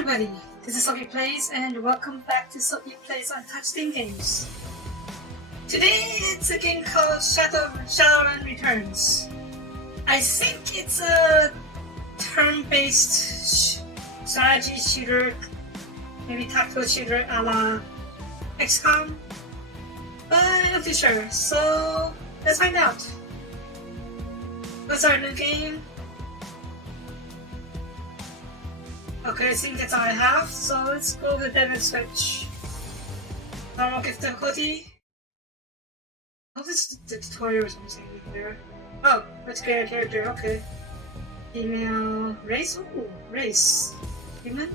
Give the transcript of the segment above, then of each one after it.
everybody, this is Soape Plays and welcome back to Soape Plays Untouched Games. Today it's a game called Shadowrun Returns. I think it's a turn-based strategy shooter, maybe tactical shooter a la XCOM, but I'm not too sure, so let's find out. Let's start a new game. Okay, I think that's all I have, so let's go with Devon Switch. Normal difficulty. Oh, this is the tutorial or something there. Oh, let's create a character, okay. Female race? Ooh, race. Human?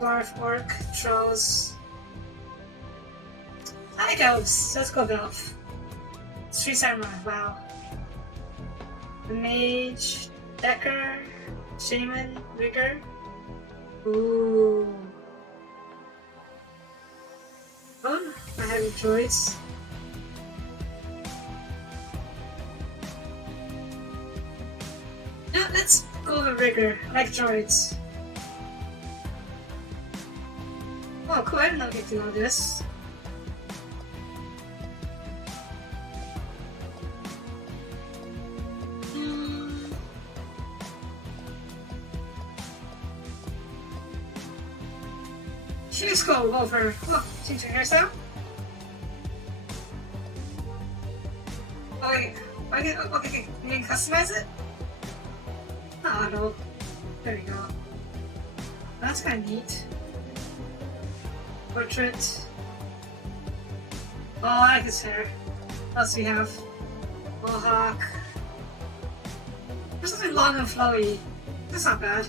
Dwarf, orc, trolls. I like elves, let's go with elf. Street samurai, wow. The mage, decker. Shaman, rigger. Ooh. Oh, I have a choice. No, let's go with rigger. I like droids. Oh, cool! I did not get to know this. She's cool over. Oh, change your hairstyle. Oh wait, okay, you can customize it? Oh no. There we go. That's kinda neat. Portrait. Oh, I like his hair. What else do we have? Mohawk. There's something long and flowy. That's not bad.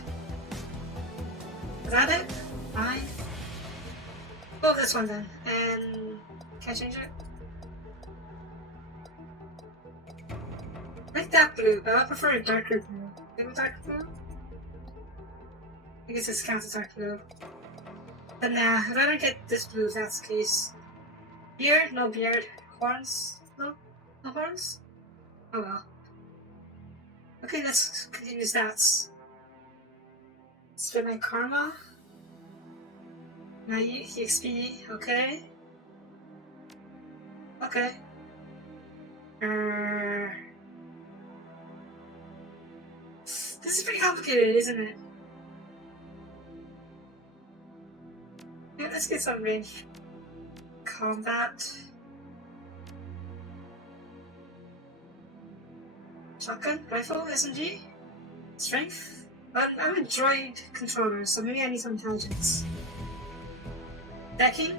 Is that it? Fine. Go with this one then, and can I change it? I like that blue, but I prefer a darker blue. Maybe darker blue? I guess this counts as dark blue. But nah, I'd rather get this blue if that's the case. Beard? No beard. Horns? No? No horns? Oh well. Okay, let's continue stats. Spend my karma. Now EXP, okay. Okay. This is pretty complicated, isn't it? Yeah, let's get some range combat. Shotgun, rifle, SMG, strength. I'm a droid controller, so maybe I need some intelligence. Decking?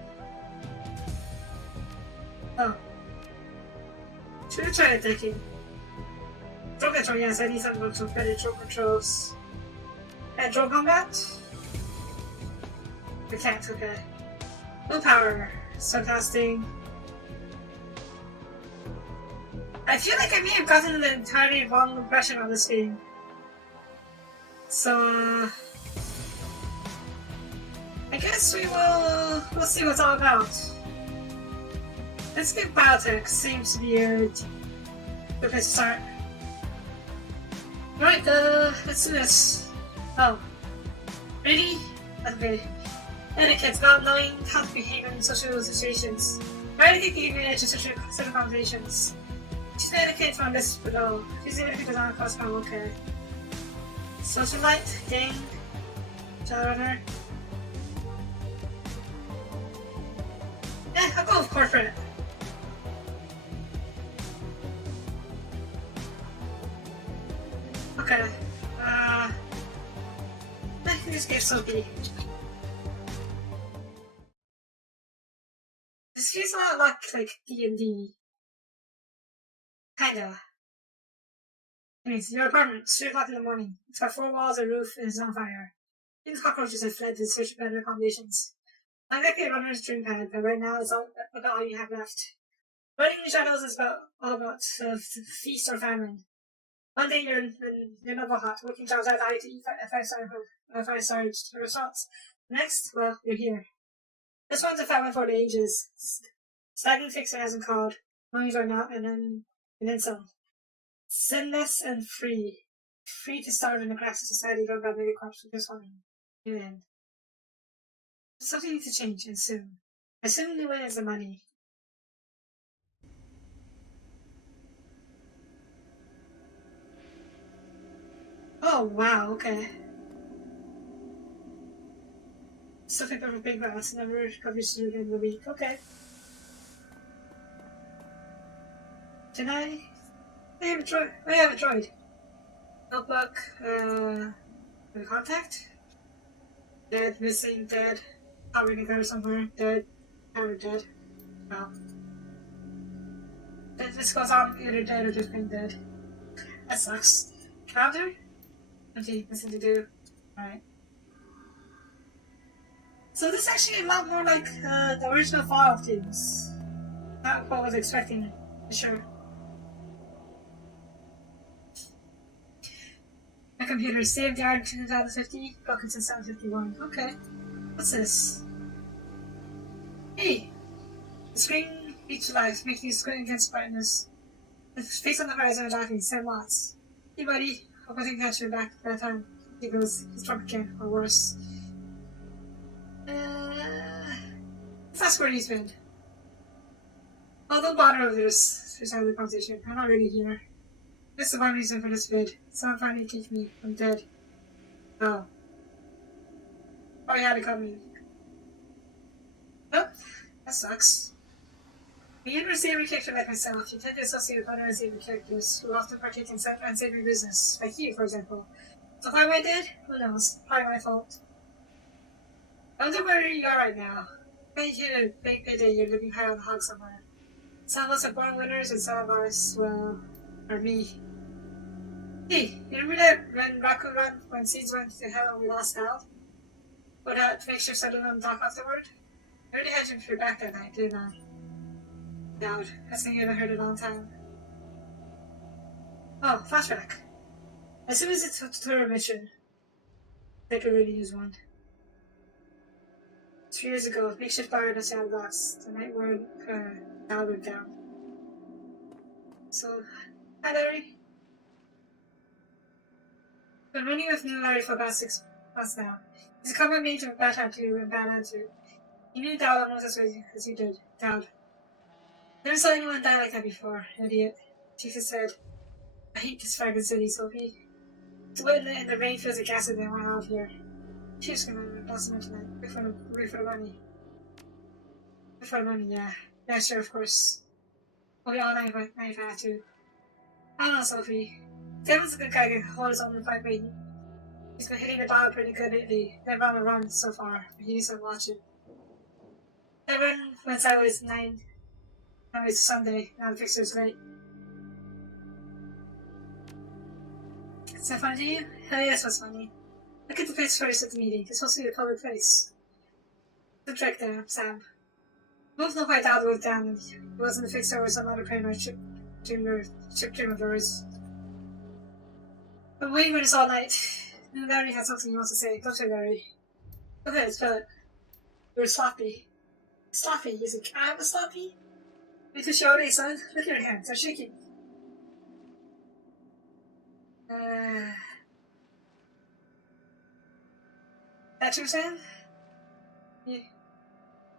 Oh. Should have tried decking. Drone control, yes, I need some better drone controls. And drone combat? I can't, okay. Willpower. Sarcasting. I feel like I may have gotten the entirely wrong impression on this game. So, I guess we'll see what it's all about. Let's get biotech, seems to be a good place to start. Right, let's do this. Oh. Ready? Okay. Etiquette, about knowing how to behave in social situations. Write etiquette behavior in social conversations. Choose the etiquette from this below. Choose the etiquette does not correspond, okay. Socialite, gang, Shadowrunner. I'll go with corporate. Okay. I can just give Soapy. This feels a lot like D&D. Kinda. Anyways, your apartment, 3 o'clock in the morning. It's got 4 walls, a roof, and it's on fire. These cockroaches have fled to search for better accommodations. Not exactly a runner's dream pad, but right now it's about all you have left. Running in the shadows is all about feast or famine. One day you're in a hot, working jobs out to eat a 5-star restaurants. Next, well, you're here. This one's a famine for the ages. Stagnant fixer hasn't called. Mummies are not, and then some. Sinless and free. Free to start in a classic society run by mega corps with this one. New end. Something needs to change, and soon. Assuming the win is the money. Oh, wow, okay. Something from a big mouse, never coverage to the end of the week. Okay. Did I have a droid. I have a droid. Notebook, contact? Dead, missing, dead. Probably gonna go somewhere. Dead. Never dead. No. This goes on either dead or just being dead. That sucks. Counter? Okay, nothing to do. Alright. So this is actually a lot more like the original Fallout games. Not what I was expecting, for sure. My computer saved the art in 2050, buckets in 751. Okay. What's this? Hey! The screen beats life, making you squint against brightness. The face on the horizon is laughing, 7 watts. Hey buddy, hope I didn't catch you back by the time he goes, he's drunk again, or worse. That's where he's been. Oh, don't bother with this. There's another conversation. I'm not really here. This is one reason for this vid. Someone finally kicked me. I'm dead. Oh. Oh, yeah, they coming. Oh, that sucks. The unsavory character like myself, you tend to associate with other unsavory characters who often partake in unsavory business, like you, for example. So why am I dead? Who knows? Probably my fault. I wonder where you are right now. Maybe you hit a big payday, you're living high on the hog somewhere. Some of us are born winners, and some of us, well, are me. Hey, you remember that Raccoon run when seeds went to hell and we lost out? But that makes you settle on dock afterward? I already had you for your back that night, didn't I? Doubt. Best thing you ever heard in a long time. Oh, flashback. As soon as it's a tutorial mission, I could really use one. 3 years ago, makeshift bar in the sandbox. The night where Al went down. So, hi Larry. Been running with new Larry for about 6 months now. He's a common mate of bad tattoo and bad attitude. He knew Dowd almost as you did. Dowd. Never saw anyone die like that before, idiot. Jesus said, I hate this fragging city, Sophie. It's wet and the rain feels like acid and went out here. She's gonna bust him tonight. Wait for the money. Wait for the money, yeah. Yeah, sure, of course. We'll be all night if I have to. I don't know, Sophie. Devin's a good guy, can hold his own in fight, but he's been hitting the ball pretty good lately. Never on the run so far, but he needs to watch it. Devin went sideways 9. Now it's Sunday, now the fixer's late. Is that funny to you? Hell yes, what's funny. Look at the place first at the meeting. It's supposed to be a public place. Don't track there, Sam. We both know why Dad wrote down and he wasn't a fixer or some other primary chip dream of yours. But waiting for this all night. Larry had something he wants to say. Don't say Larry. Go ahead, spell it. You're sloppy. Sloppy? Is it kind of sloppy? Me too, Shorty, son. Look at your hands. They're shaking. That true, Sam? Yeah.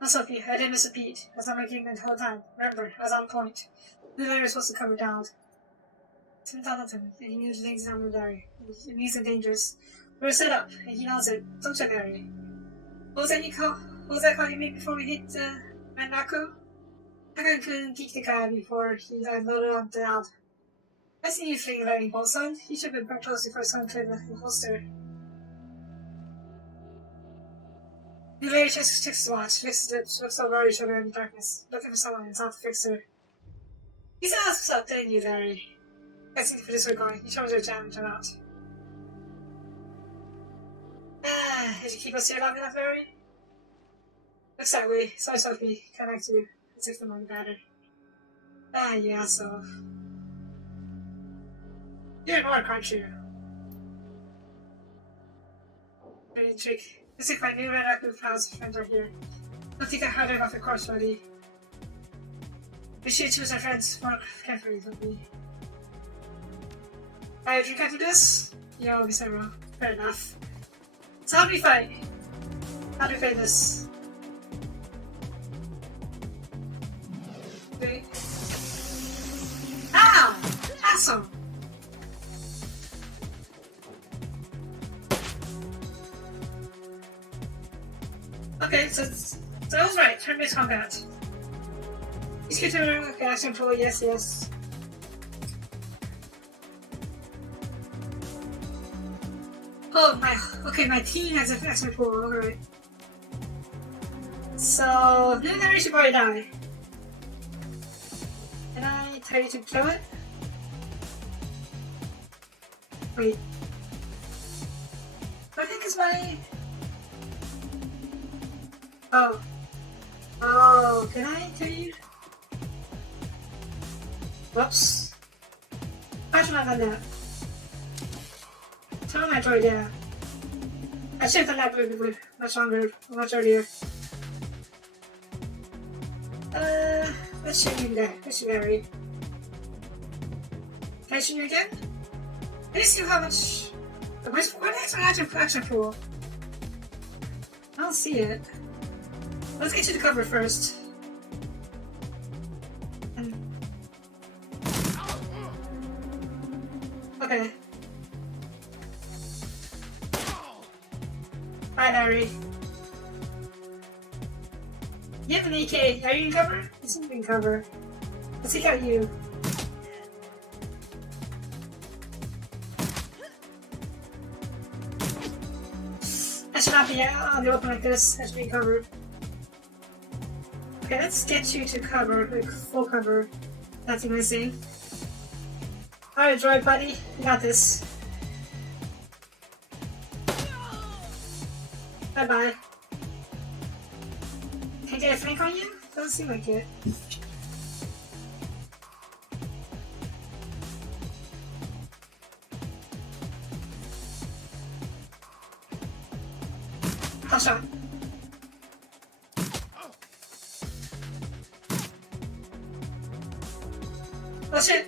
No, Sophie, I didn't miss a beat. I was on my game the whole time. Remember, I was on point. The Larry was supposed to cover down. Tim Donaldson, and he knew the things down with Larry. It means and dangerous. We're set up, and he knows it. Don't check Larry. What was that call you made before we hit, Mandaku? I couldn't kick the guy before he unloaded on the out. I seen you fling Larry Bolt, son. You should have been close before someone played the holster. Larry checks his watch, licks his lips, looks over at each other in the darkness, looking for someone it's not the fixer. He's asked what's up, didn't you, Larry? I think for this we're going. You chose your jam and turn out. Did you keep us here long enough, Larry? Looks that way. Sorry, Sophie. Can't act you. It's like the money better. You asshole. You're an orc, aren't you? Very trick. Looks like my new red active house friends are here. Don't think I heard it off the course, buddy. We should choose our friends more carefully, don't we? I drink after this? Yeah, obviously wrong. Fair enough. So how do we fight? How do we fight this? Wait. Ow! Asshole! Okay, so I was right. Turn-based combat. Executor, okay, action control, yes, yes. Oh, my team has an action control, alright. So, Luminary should probably die. Can I tell you to kill it? Wait. What the heck is my... Oh. Oh, can I tell you? Whoops. I should not have done that. Tell my droid, yeah. I should have done that much longer, much earlier. Let's shoot you there. Let's shoot Harry. Can I shoot you again? Let's see how much... Where's my action pool? I don't see it. Let's get you to cover first. Okay. Bye, Harry. You have an AK. Are you in cover? He's in cover. Let's take out you. I should not be out on the open like this. I should be covered. Okay, let's get you to cover, like full cover. That's amazing. Alright, droid buddy, you got this. Bye bye. Can I get a flank on you? Doesn't seem like it. Hot shot. Oh shit!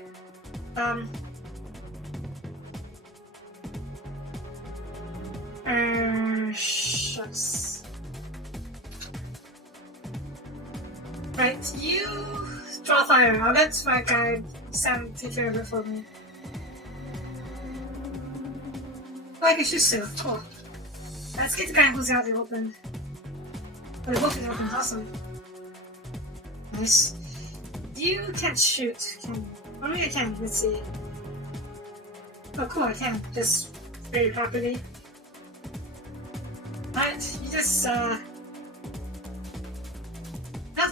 Shucks. Right, you draw fire. I'll let my guy Sam take care of it for me. Oh, I can shoot still. Cool. Let's get the guy who's out there open. Oh, the both is open. Awesome. Nice. You can't shoot, can you? Oh, maybe I can. Let's see. Oh, cool, I can. Just very properly. Alright, you just, I'll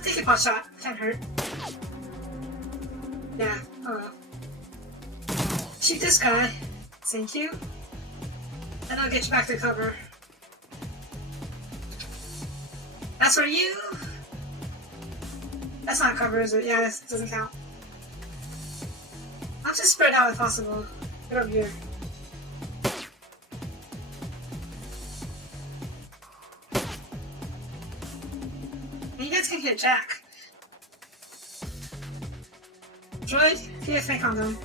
take a pot shot. Can't hurt. Yeah, oh well. Shoot this guy. Thank you. And I'll get you back to cover. That's for you! That's not cover, is it? Yeah, this doesn't count. I'll just spread out if possible. Get over here. And you guys can hit Jack. Droid, get a flank on them.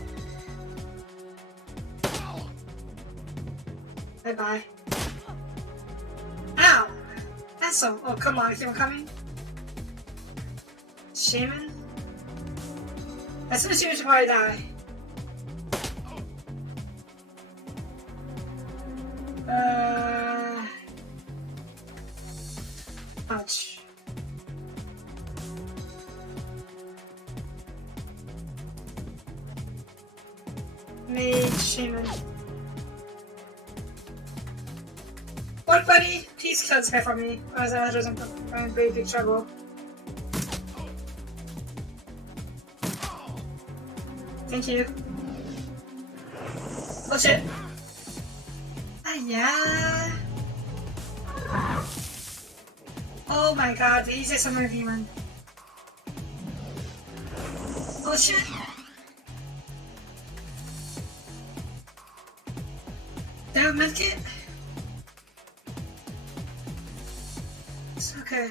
Bye bye. Ow! Asshole! Oh, come on, keep on coming. Shaman? As soon as you should probably die. Ouch. Mage, Shaman. What, buddy? Please kill this guy for me, or else I'm in very big trouble. Thank you. Oh shit. Yeah. Oh my god, the easiest summoner demon. Oh shit. Do I have a medkit? It's okay.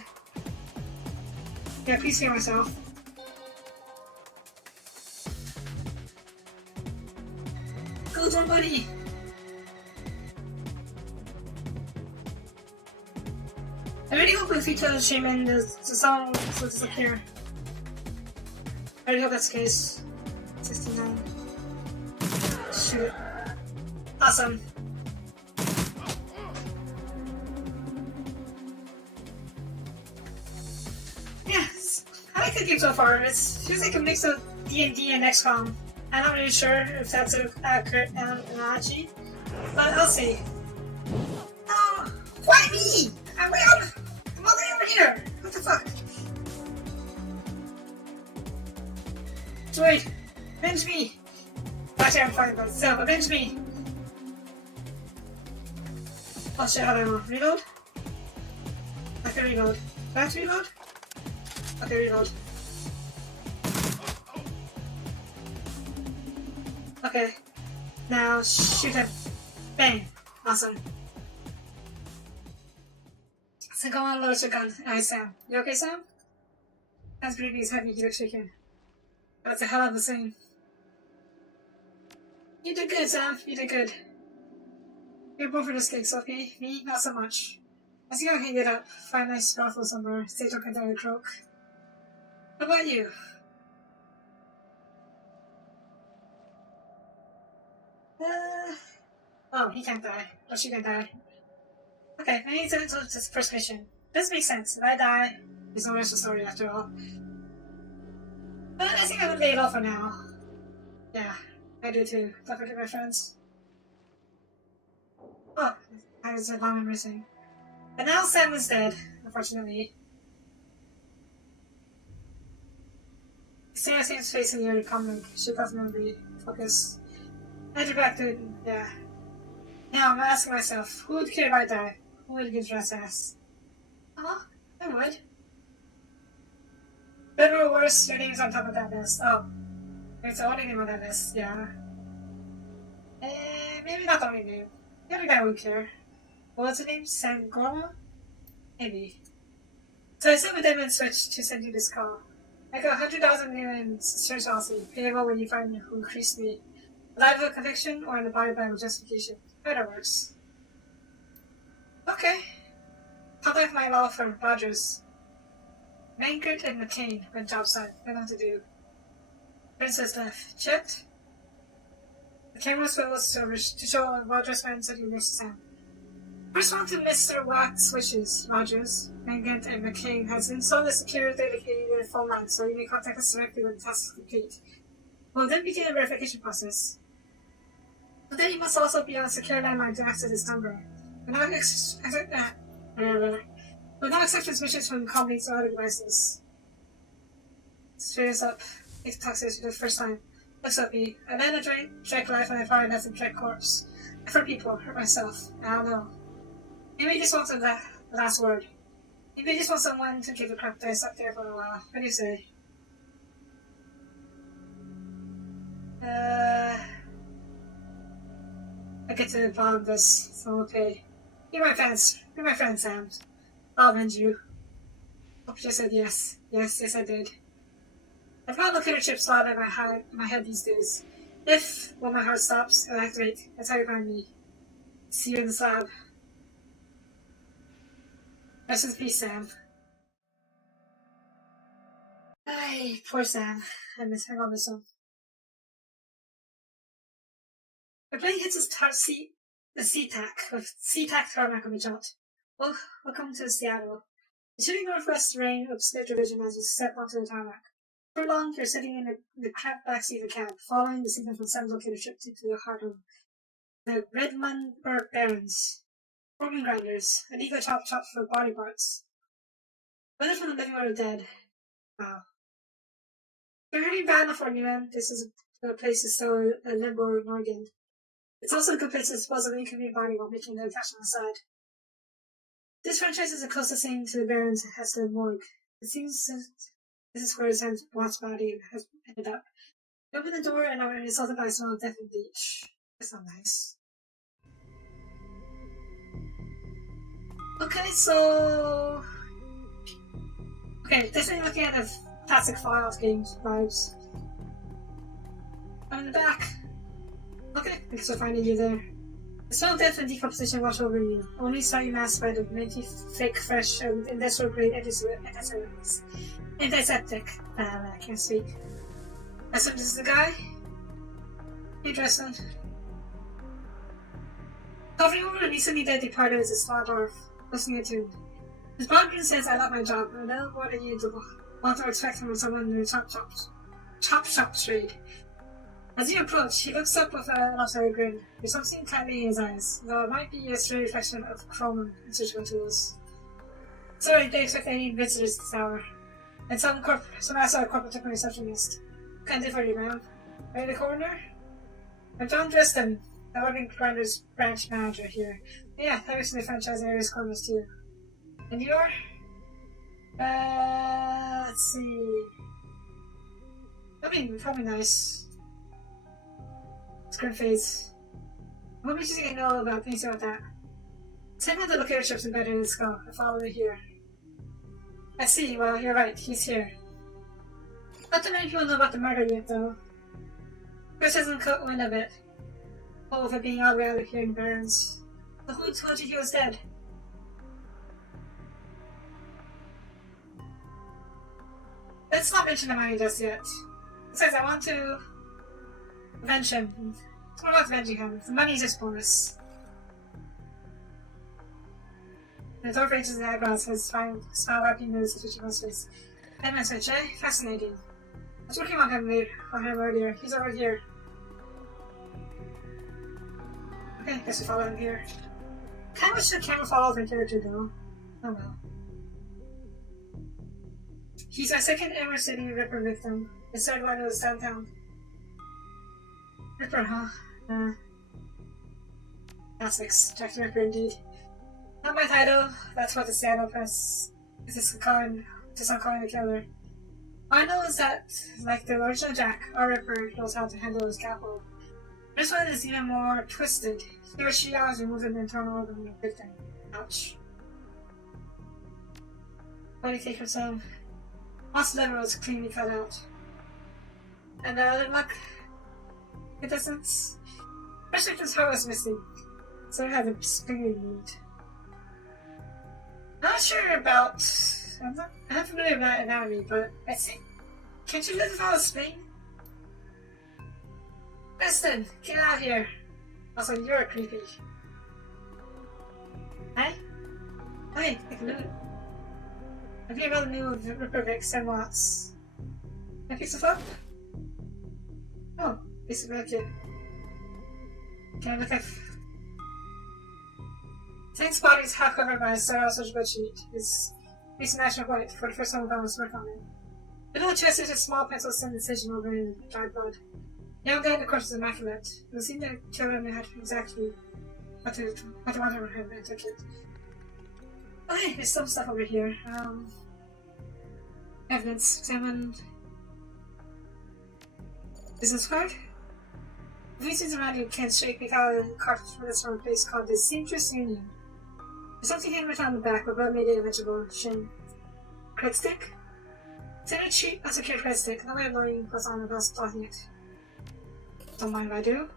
Yeah, please heal myself. Go somebody! I really hope if we kill the shaman, the song will disappear. I really hope that's the case. 69. Shoot. Awesome. Yes, I like the game so far. It feels like a mix of D&D and XCOM. I'm not really sure if that's an accurate analogy, but I'll see. No! Why me? I'm way out! I'm all the way over here! What the fuck? Wait, avenge me! Actually, I'm fine about it, so avenge me! Oh shit, how do I reload? I can reload. Do I have to reload? Okay, reload. Okay, now shoot him. Bang! Awesome. So go on, load your gun. Alright, Sam. You okay, Sam? That's breathing is heavy, he looks shaken. That's a hell of a scene. You did good, Sam. You did good. You're both for the stakes, okay? Me, not so much. Let's go hang it up. Find a nice brothel somewhere. Stay drunk and die a croak. What about you? Oh, he can't die. Or she can die. Okay, I need to do this first mission. This makes sense. If I die, there's no rest of the story after all. But I think I would lay it off for now. Yeah, I do too. Don't forget my friends. Oh, I was a long missing. But now Sam is dead, unfortunately. Sarah seems facing your comic. She doesn't really focus. Head back to it, yeah. Now I'm asking myself, who would care if I die? Who would give dress ass? I would. Better or worse, your name's on top of that list. Oh. It's the only name on that list, yeah. Maybe not the only name. The other guy would care. What's his name? Sangoma? Maybe. So I sent a diamond switch to send you this call. I got 100,000 million search Aussie, payable when you find who increased me. Alive with conviction or in the body by justification. Either works. Okay. Contact my law firm, Rogers. Mankert and McCain went job site. What to do? Princess left. Checked. The camera's was service to show Rogers man said you missed Sam. Respond to Mr. Watt's wishes, Rogers. Mankert and McCain has installed a secure dedicated phone line so you may contact us directly when the task is complete. We'll then begin the verification process. But then you must also be on a secure landline to access this number. We'll not accept transmissions from companies or other devices. Straight up. Takes toxicity for the first time. Looks at me. I land a Drake life and I find that's a Drake corpse. I hurt people, hurt myself. I don't know. Maybe he just wants the last word. Maybe he just wants someone to give a crap dice up there for a while. What do you say? I get to the bottom of this, so okay. You're my friends. You're my friend, Sam. I'll avenge you. Hope you said yes. Yes, I did. I've got a locator chip slot in my head these days. If, when my heart stops, it'll activate. That's how you find me. See you in the slab. Rest in peace, Sam. Ay, poor Sam. I miss her on this one. The plane hits the SeaTac with SeaTac tarmac on the jump. Welcome to Seattle. The shooting northwest rain of split revision as you step onto the tarmac. For long, you're sitting in the crap backseat of the cab, following the signal from Sam's locator ship to the heart of the Redmondburg Barons. Organ grinders, an ego chop for body parts. Whether from the living or the dead. Wow. If you're really bad enough for anyone, this is a place to stow a limbo in Oregon. It's also a good place to dispose of an inconvenient body while making the attachment aside. This franchise is the closest thing to the Barons has to the morgue. It seems this is where Sam's Watt's body has ended up. You open the door and are insulted by a smell of death and bleach. That's not nice. Okay, so... Okay, definitely looking at the classic Fallout games vibes. And in the back... Okay, thanks for finding you there. The smell of death and decomposition wash over you, only slightly masked by the minty, fake, fresh, and industrial grade antiseptic. I can't speak. That's this is the guy? Interesting. Hovering over an easily dead departed is a small dwarf, listening attuned. His bargain says, I love my job, and I know what you want or expect from someone in the chop shop trade. As you approach, he looks up with an utter grin. There's something tightly in his eyes, though it might be a stray reflection of chrome and surgical tools. Sorry, they expect any visitors this hour. And some outside corporate took receptionist. Can't do for you, ma'am. Are you the coroner? I'm John Driston, the Living Grinders branch manager here. Yeah, I recently franchised areas corners too. And you are? Let's see. Probably nice. Screen face. What makes you think I know about things about that? Same with the locator strips embedded in his skull. I follow it here. I see, well, you're right, he's here. Not too many people know about the murder yet, though. Chris hasn't caught wind of it. All of it being all the way out here in Barrens. But who told you he was dead? Let's not mention the money just yet. Besides, I want to avenge him. What about avenging him? The money's just bonus. The dwarf raises his eyebrows, his smile wrapping nose to Chichima's face. That man's rich, eh? Fascinating. I was working on him earlier. He's over here. Okay, guess we follow him here. Kinda wish the camera followed the character though. Oh well. He's my second ever city Ripper victim. The third one was downtown. Ripper, huh? Classics. Jack the Ripper indeed. Not my title, that's what the Seattle press is just calling the killer. All I know is that, like the original Jack, our Ripper knows how to handle his capital. This one is even more twisted. He or she always removes an internal organ from the victim. Ouch. What do you think from some? Lost liver was cleanly cut out. And other luck, contestants, especially if his heart was missing, so he had a spring removed. Not sure about. I'm not familiar with that anatomy, but I think. Can't you live without a spring? Preston, get out of here. Also, you're creepy. Hey? Hey, take a look. Have you ever knew of Ripper Vicks and Watts? Can I pick stuff up? Oh, basically okay. Can I look at. Tank's body is half covered by a sterile surgical sheet. It's national point for the first time Obama's work on it. Below the chest is a small pencil-thin incision over in dried blood. The young guy in the corpse is immaculate. It would seem that killer knew exactly what to want over him and took it. Okay, there's some stuff over here. Evidence examined. Business card? The reasons around you can't shake because the card was from a place called the Seamstress Union. There's something handwritten on the back, but blood made it illegible. Shin. Credit stick? It's in a cheap, unsecured credit stick. No way of knowing what's on the bus blocking it. Don't mind if I do.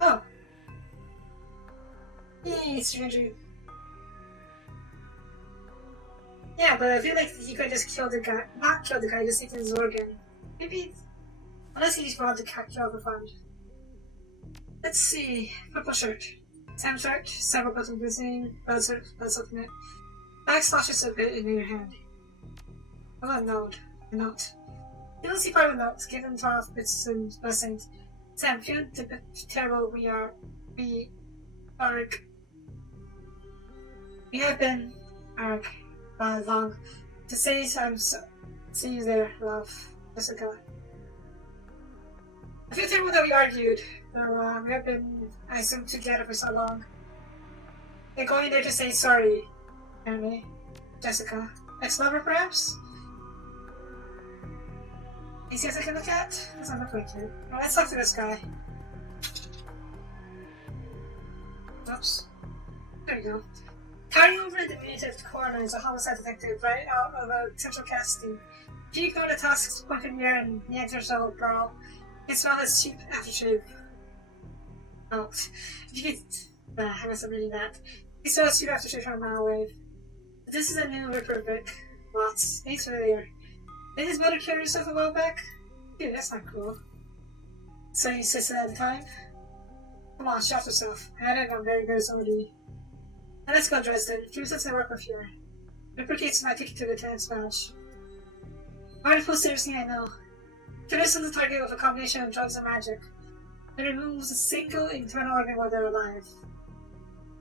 Oh. Yay, stranger. Yeah, but I feel like he could just kill the guy. Not kill the guy, just take his organ. Maybe. Unless he just wanted to kill for fun. Let's see. Purple shirt. Sam shirt, several buttons missing, blood soaking it. Back splashes a bit in your hand. Oh, a note. A note. You don't see part of the note, given 12 bits and blessings. Sam, feel the terrible we are. We have been, long. To say see you there, love. Jessica. I feel terrible that we argued. Though, we have been, I assume, together for so long. They're going there to say sorry. Anyway, Jessica. Ex-lover, perhaps? Anything else I can look at? Doesn't look like you. Well, let's talk to this guy. Oops. There we go. Carrying over the diminutive coroner is a homicide detective right out of a central casting. If you go to tasks point in the air and the answers will brawl. It's not as cheap aftershave. Oh, you get. I must have reading that. It's not as cheap aftershave from a mile away. But this is a new Ripper Vic. Lots. Thanks earlier. Did his mother kill herself a while back? Dude, that's not cool. So you insisted at the time? Come on, shot yourself. I had it on very good somebody. And let's go, Dresden. Keep us to work with you. Ripper keeps my ticket to the Lieutenant's badge. Article seriously, I know. Killers on the target with a combination of drugs and magic. It removes a single internal organ while they're alive.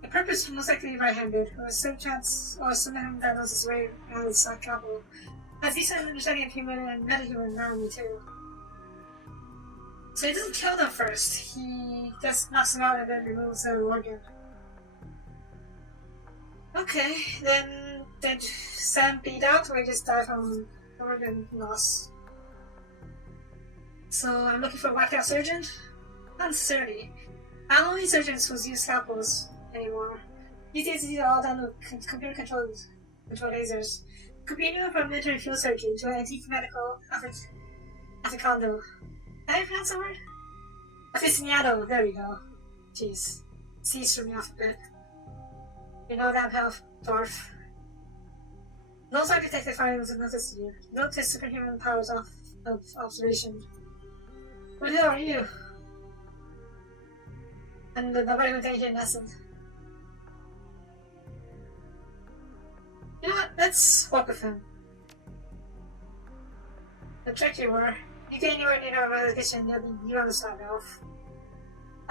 The purpose most likely right-handed, or some chance, or someone that knows his way as a couple. Has decent understanding of human and metahuman anatomy too. So he doesn't kill them first, he just knocks them out and then removes the organ. Okay, then did Sam bleed out or he just died from organ loss? So I'm looking for a whacked out surgeon? Not necessarily. I don't need surgeons who use scalpels anymore. These days these are all done with computer controlled lasers. Could be anyone from military field surgery to an antique medical afficondo. Did I pronounce that word? Aficionado, there we go. Jeez. C's threw me off a bit. You know that health, dwarf. No architected findings of notice you. Notice superhuman powers of observation. What the hell are you? And nobody went here in essence. You know what? Let's walk with him. The trick you were. You get anywhere near the kitchen, you understand, Elf.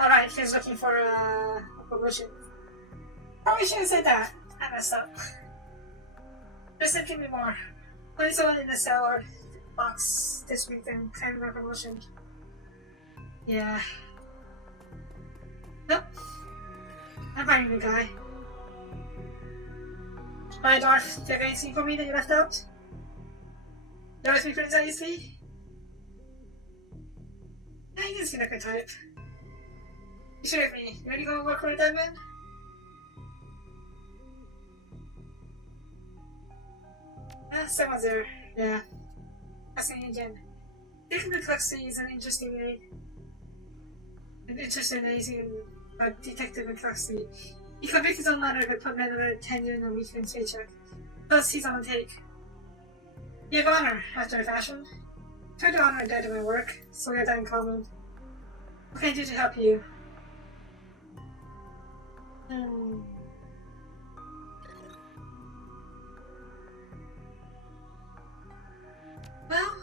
Alright, he's looking for a promotion. Probably should have said that. I messed up. Just give me more. Put someone in the cell or box this week and claim my promotion. Yeah. Nope. I'm finding the guy. Alright, Dwarf, do you have anything for me that you left out? You always be friends that you see? Yeah, you didn't seem like a type. You sure with me? You ready to go work for a dead man? Someone's there. Yeah. Fascinating again. Taking the complexity is an interesting about Detective McCluskey. He convicts his own mother but put another 10 years in a weekend paycheck. Plus, he's on the take. You have honor, after a fashion. Try to honor a dead in my work, so we have that in common. What can I do to help you? Well,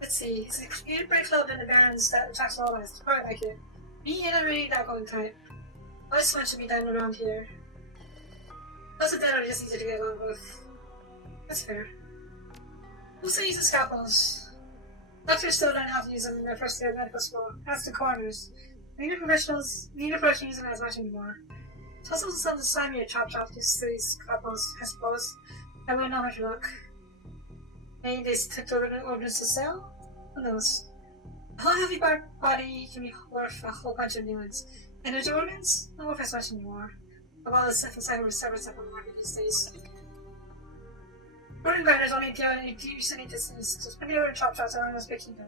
let's see. It's a community break club in the Barrens that attracts all of us. Probably like it. Me and I'm really that going type. I just want to be done around here. Most of that are just easy to get along with. That's fair. Who still uses scalpels? Doctors still don't know how to use them in their first year of medical school. As to coroners. Neither professionals don't use them as much anymore. It's also some slimy or chop just these scalpels, I suppose. I wouldn't know how to look. Maybe they took the organs to sell? Who knows? A whole heavy body can be worth a whole bunch of new ones. And those organs? Not worth as much anymore. Of all the stuff inside were several stuff on the market these days. Organ grinders only appear in a recently distanced. Just maybe over chop chops are almost picking them.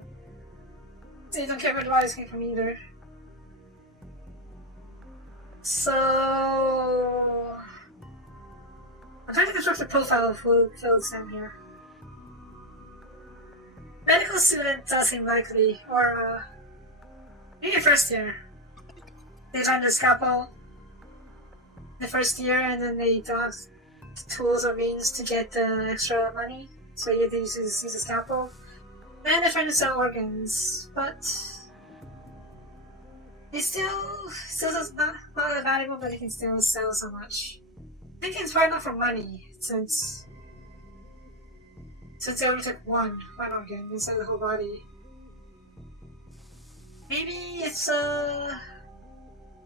They don't care where the bodies came from either. So I'm trying to construct a profile of who killed Sam here. Medical student does seem likely, or maybe first year. They find the scalpel the first year and then they don't have tools or means to get extra money, so you have to use a scalpel. Then they're trying to sell organs, but it still does not that valuable, but it can still sell so much. I think it's probably not for money, since they only took one organ instead of the whole body. Maybe it's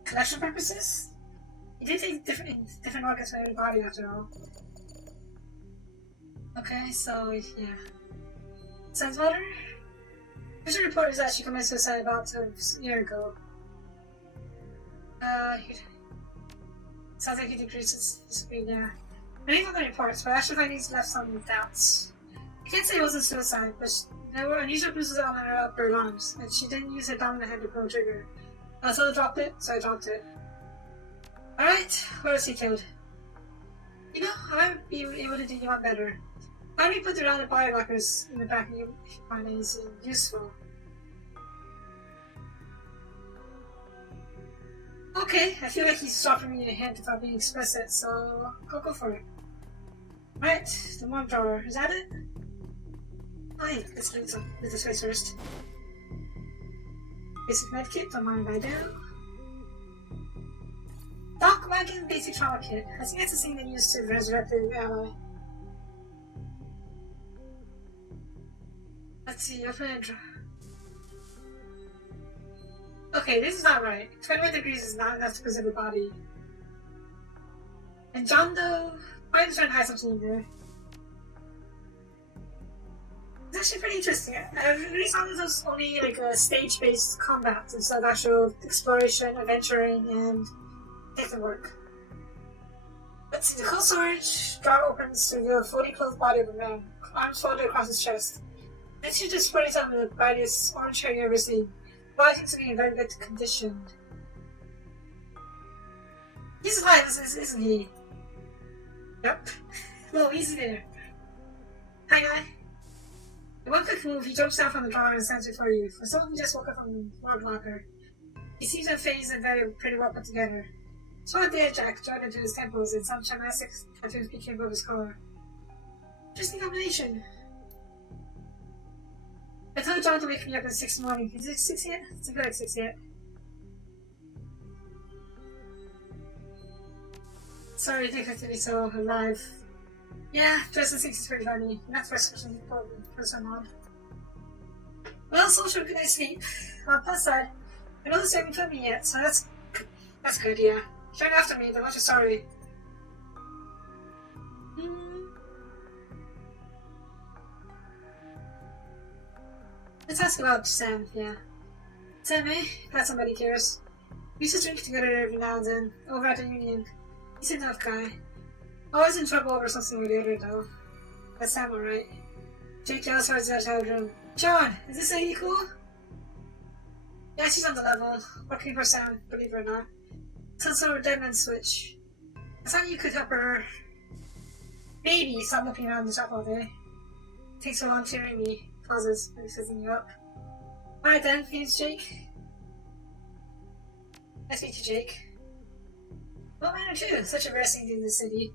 collection purposes? He did take different organs from every body after all. Okay, so yeah. Sam's mother? Official report is that she committed suicide about a year ago. Sounds like he decreased his speed, yeah. Many of the reports, but actual findings left some doubts. I can't say it wasn't suicide, but Now we're unusual bruises on her upper arms, and she didn't use her dominant hand to pull the trigger. I also dropped it, so I dropped it. Alright, what else he killed? You know, I might be able to do you one better. Why don't we put the rounded biolockers in the back and you find anything useful? Okay, I feel like he's stopping me in a hint without being explicit, so I'll go for it. Right, the one drawer, is that it? Alright, let's do this way first. Basic medkit, don't mind if I do. Doc Wagon basic trauma kit. I think that's the thing they used to resurrect the ally. Let's see, open a drawer. Okay, this is not right. 21 degrees is not enough to preserve a body. And John Doe, I'm trying to hide something in there. It's actually pretty interesting. I really found this was only like a stage-based combat instead of actual exploration, adventuring, and detective work. Let's see, the cold storage drawer opens to reveal a fully clothed body of a man, arms folded across his chest. Next to just putting on the brightest orange hair you ever seen. Body seems to be in very good condition. He's alive, isn't he? Yep. Well, easy there. Hi, guy. In one quick move, he jumps down from the drawer and stands before you. For someone who just woke up from the log locker, he seems unfazed and very pretty well put together. Short there, Jack joined into his temples, and some gymnastic tattoos became above his collar. Interesting combination. I told John to wake me up at 6 in the morning. Is it 6 yet? It's a bit like 6 yet. Sorry, they have to be so alive. Yeah, Justin thinks it's pretty funny. That's why especially for someone. Well, social good night's sleep. Plus side, I know this haven't killed me yet, so that's good, yeah. Turn after me, they're much sorry. Let's ask about Sam, yeah. Sam, eh? Glad somebody cares. We used to drink together every now and then, over at the Union. He's a tough guy. Always in trouble over something or the other, though. But Sam alright. Jake yells towards the Shadowrun. John, is this lady cool? Yeah, she's on the level. Working for Sam, believe it or not. Some sort of dead man switch. I thought you could help her. Maybe stop looking around the shop all day. Takes so long cheering me. Pauses, maybe setting you up. Alright then, name's Jake. Nice to meet you, Jake. What manner too? Such a rare thing in this city.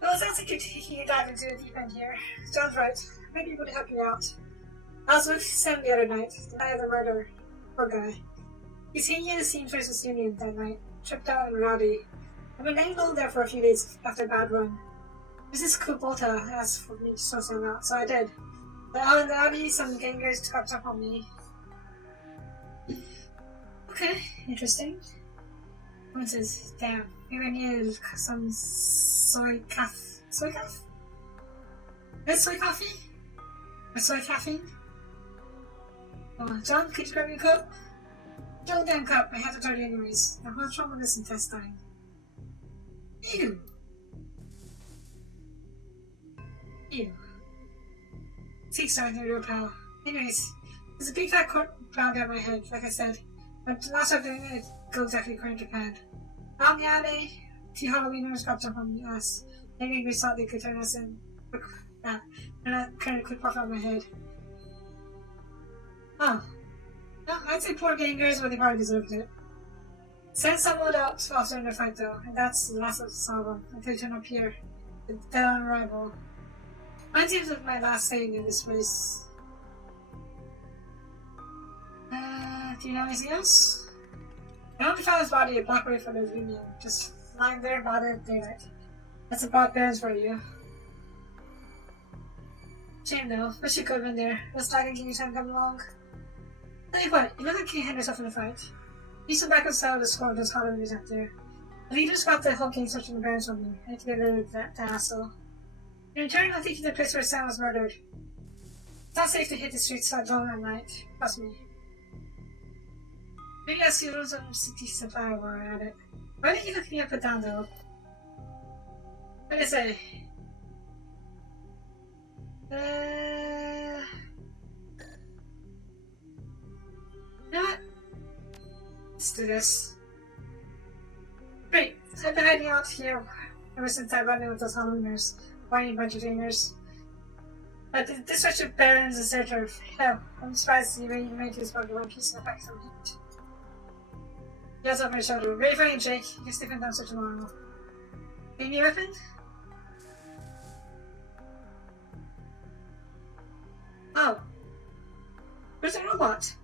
Well, it sounds like you're taking a dive into the deep end here. John's right. I might be able to help you out. I was with Sam the other night, the night of the murder. Poor guy. He's hanging in the scene versus Union that night, tripped out and rowdy. I've been laying low there for a few days after a bad run. Mrs. Kubota asked for me to sort him out, so I did. But out in the alley, some gangers got up on me. Okay, interesting. One says, damn, maybe I needed some soy caffeine. Soy caffeine? Is soy coffee? Or soy caffeine? Oh, John, could you grab me a cup? Don't damn cup, I have to dirty anyways. Now what's wrong with this intestine? Ew. Ew. Teeth starting to real pal. Anyways, there's a big fat cork bound down my head, like I said. But last time doing it, go exactly according to plan. Out in the alley, 2 Halloweeners got up on us. Maybe we thought they could turn us in. And that kind of quick puff out my head. Oh. No, I'd say poor gangers, but they probably deserved it. Send someone out faster in the fight though, and that's the last of the saga until you turn up here. The dead on arrival. Mine seems like my last staying in this place. Do you know anything else? I only found his body a block away from the Union, just lying there about it daylight. That's about bears for you. Shame though, wish you could have been there. Was Dragon King time come along? Tell you what, you look like you had yourself in a fight. Use some backup style to score those Halloweeners out there. The leaders got the whole king searching the bears from me. I need to get rid of that asshole. In return, I'll take you to the place where Sam was murdered. It's not safe to hit the streets alone at night. Trust me. Maybe I'll see some city supply while we're at it. Why don't you look me up and down though? What did I say? You know what? Let's do this. Great. So I've been hiding out here ever since I run in with those Halloweeners, whiny bunch of trainers. But this such a barons in search of hell. I'm surprised you made this bug one piece of effect some heat. Yells up my shoulder. Ready for you, Jake. You can stick in dumpster tomorrow. Need me a weapon? Oh. Where's the robot?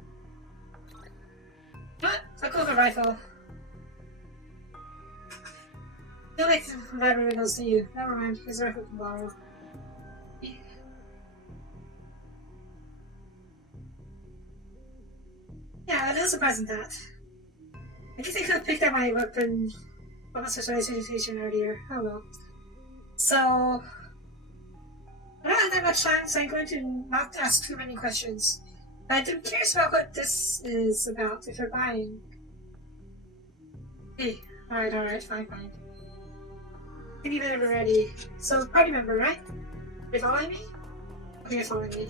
What? I call the rifle. You'll make the library windows to you. Never mind, his rifle can borrow. Yeah, a little surprising that. I guess I could have picked up my weapon from a situation earlier. Oh well. So, I don't have that much time, so I'm going to not ask too many questions. But I'm curious about what this is about, if you're buying. Hey, alright, fine. I need it ready. So, party member, right? You're following me? Okay, you're following me.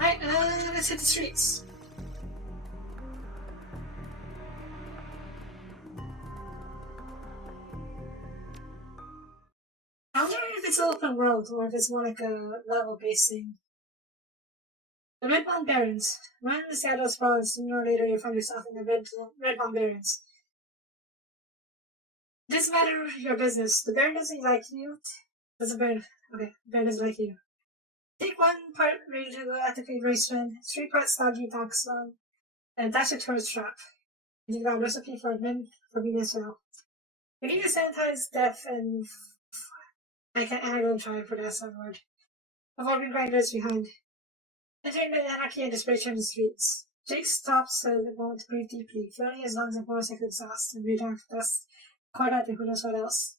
Alright, let's hit the streets. I wonder if it's an open world or if it's more like a level-based thing. The Redbound Barrens. When the shadows fall, sooner or later you find yourself in the Redbound Barrens. It doesn't matter your business. The Baron doesn't like you. Doesn't Baron? Okay, the Baron doesn't like you. Take 1 part ready to go activate Raceman, 3 parts Doggy Dogslong, and dash it towards Trap. And you've got a recipe for admin for me as well. We need to sanitize death and I don't try for the S word. Avoiding grinders behind. Entering the anarchy and desperation in the streets. Jake stops a moment to breathe deeply, filling his lungs with motorcycle exhaust and breathing out dust, caught out to who knows what else.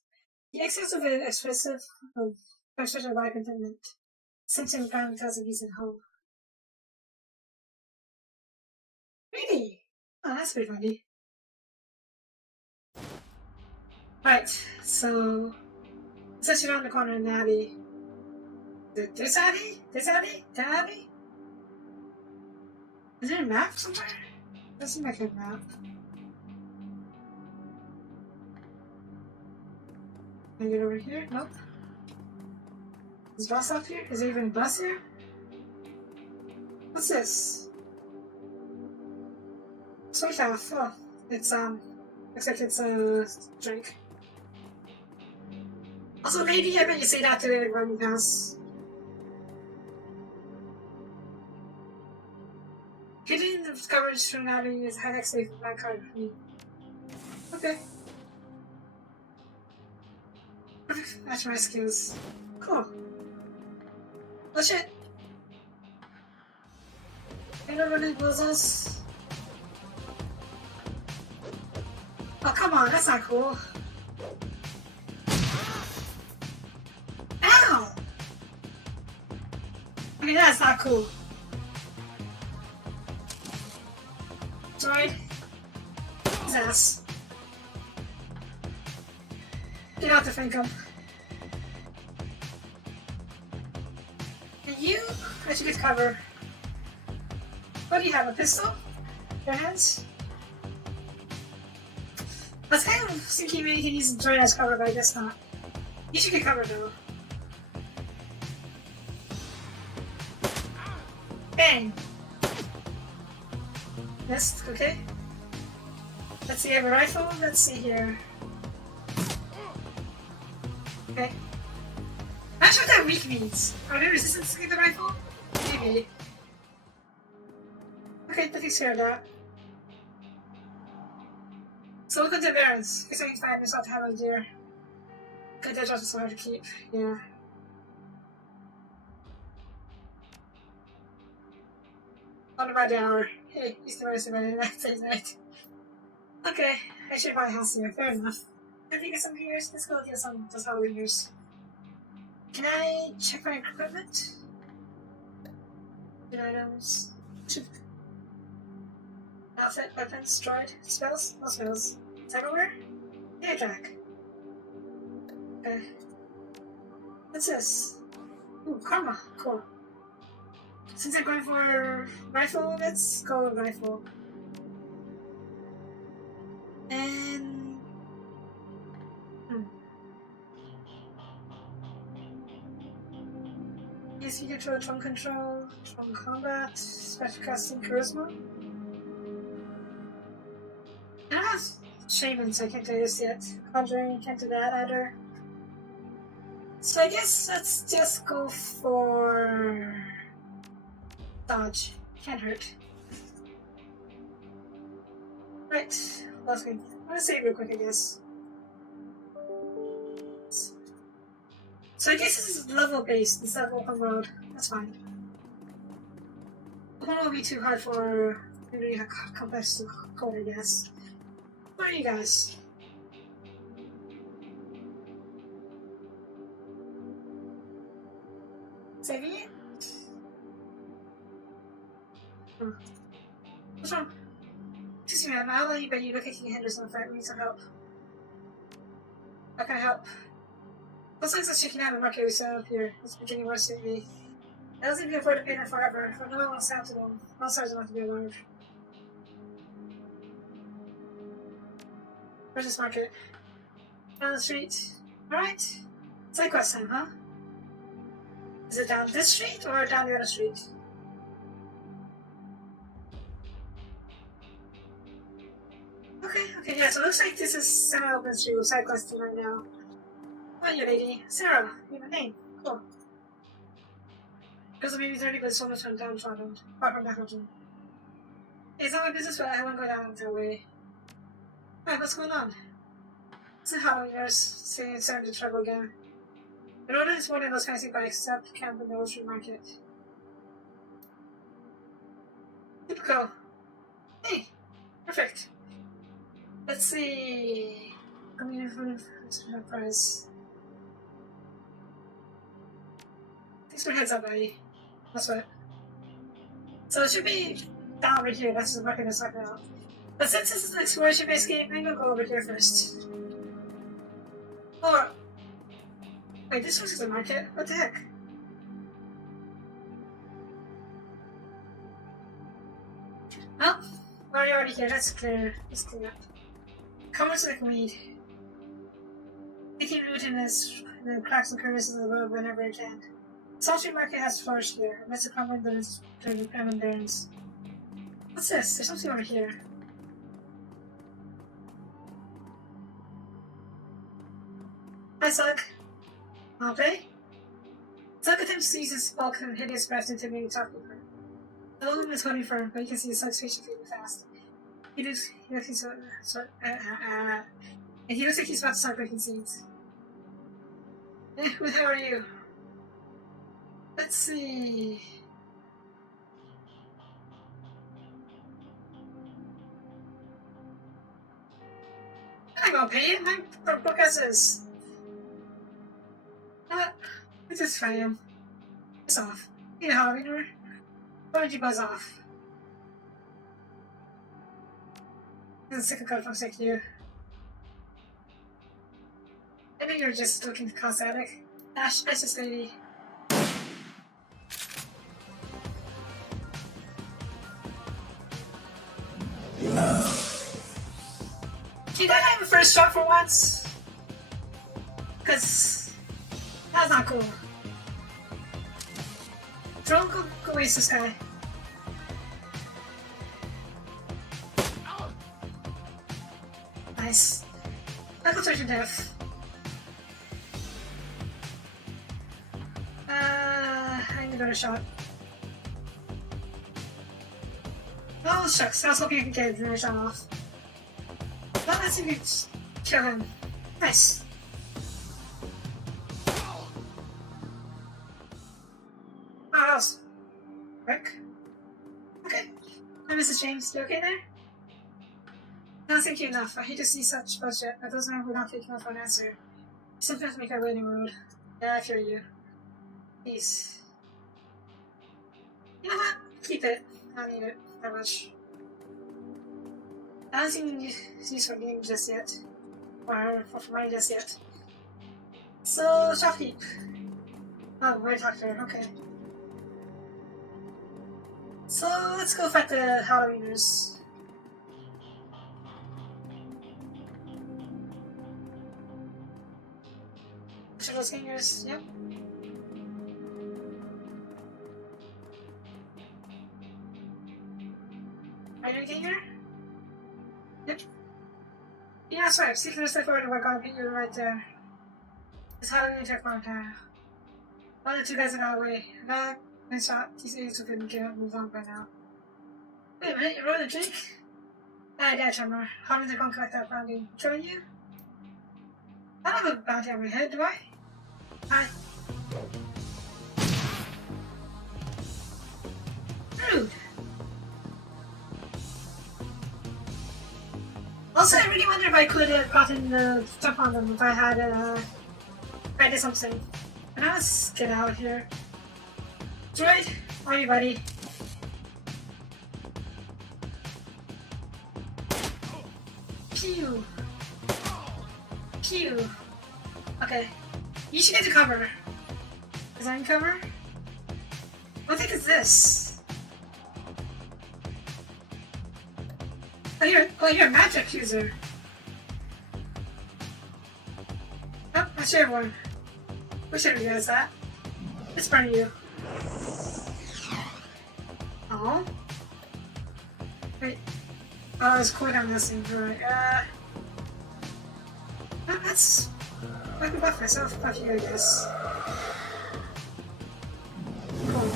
The excess of an expressive by contentment. Simpson finally tells him he's at home. Really? Oh, that's pretty funny. Right, so it's actually around the corner in the alley. This alley? This alley? That alley? Is there a map somewhere? Doesn't make a map. Can I get over here? Nope. Is bus up here? Is there even a bus here? What's this? Soape. Oh, it's except it's a drink. Also, maybe I bet you say that to the running pass. Hidden the coverage from having is high safe back card for me. Okay. Match my skills. Cool. Oh shit! I don't really blows us. Oh come on, that's not cool. Ow! I mean, that's not cool. Droid. His ass. Get out the Frankum. And you, I should get cover. What do you have, a pistol? Your hands? I was kind of thinking maybe you can use the droid as cover, but I guess not. You should get cover though. Bang! Missed, okay. Let's see, I have a rifle. Let's see here. Okay. Not sure what that weak means. Are there resistance to the rifle? Maybe. Okay, that takes care of that. So look at the Barons. Guess I can find myself to have a deer. Good, that's also hard to keep. Yeah. On about the hour. Hey, he's the rest of it. That's night. Okay, I should buy a house here. Fair enough. I think it's some years. Let's go get some those Halloween years. Can I check my equipment? Good items. Outfit, weapons, droid, spells? No spells. Cyberware? Yeah, Jack. Okay. What's this? Ooh, karma. Cool. Since I'm going for rifle, let's go with rifle. And yes, you control trunk control, trunk combat, special casting, charisma. I don't have shaman, so I can't do this yet. Conjuring, can't do that either. So I guess let's just go for dodge. Can't hurt. Right, last game. I'm gonna save real quick, I guess. So I guess this is level based instead of open world. That's fine. It won't be too hard for really complex to code, I guess. What are you guys? Saving it? What's wrong? Excuse me, I'll let you, but you look like you Henderson in front. We need some help. How can I help? Looks like it's checking out the market we set up here. It's beginning worse to me. I doesn't even afford to pay them forever, but no one wants out to them. All stars want to be alive. Where's this market? Down the street. Alright. Side quest time, huh? Is it down this street or down the other street? Okay, yeah, so it looks like this is semi-open street with side questing right now. Hi, you lady. Sarah, you have a name. Cool. Because maybe 30, but so much from downtrodden. Apart from that region. It's not my business, but I won't go down that way. Alright, what's going on? It's a Halloween nurse saying it's starting to trouble again. The road is one of those fancy bikes, except camp in the Old Street Market. Typical. Hey, perfect. Let's see. Coming in front of price. Thanks for heads up, buddy. That's what. So it should be down over here. That's the market that's talking about. But since this is an exploration based game, I'm gonna go over here first. Or wait, this looks like a market. What the heck? Well, we're already here. That's clear. Let's clean up. Comments like weed. Taking root in the cracks and crevices of the road whenever it can. The Salty Market has flourished here, amidst the crumbling buildings during the Evan Barrens. What's this? There's something over here. Hi, Sug. Wanna play? Sug attempts to use his bulk and hideous breath to intimidate the talking group. The old woman is holding firm, but you can see Sug's face fading fast. He looks like he's and he looks like he's about to start breaking seeds. How are you? Let's see. I'm gonna pay it. My book is. It's just fine. It's off. You know how we do. Why would you buzz off? This is sick of God from sick you. I think you're just looking cosmetic. Ash, nice this lady. Can you not have a first shot for once? Cause that's not cool. Don't go waste this guy. Nice. Knuckle to death. I need another shot. Oh shucks, I was hoping I could get another shot off. Well, let's see if we kill him. Nice. Oh, else? Rick? Okay. Hi, Mrs. James. You okay there? No, thank you enough. I hate to see such bullshit, but those men were not taking up for an answer. We simply have to make our way in the road. Yeah, I fear you. Peace. You know what? Keep it. I don't need it that much. I don't think use for game just yet. Or for money just yet. So, shopkeep. Oh, we're talking to her. Okay. So let's go fight the Halloweeners. Shadow Singers, yep. Rider Ganger? Yep. Yeah, that's right. Seeking a step forward and we're gonna beat you right there. It's Halloween checkpoint. One of the two guys in our way. Nice shot. These idiots couldn't get up and move on by now. Wait a minute, you're rolling a drink? Ah, yeah, Chandler. How did they come collect that bounty? Join you? I don't have a bounty on my head, do I? Hi. Rude. Also, I really wonder if I could have gotten the jump on them if I had if I did something. But now let's get out here. Droid, how are you, buddy? Pew. Pew. Okay. You should get to cover. Is that in cover? What the heck is this? Oh, you're a magic user. Oh, I should have one. We should have realized that. Let's burn you. Oh. Wait. Oh, there's cooldown this thing, right? That's... I can buff myself, buff you, I guess. Cool.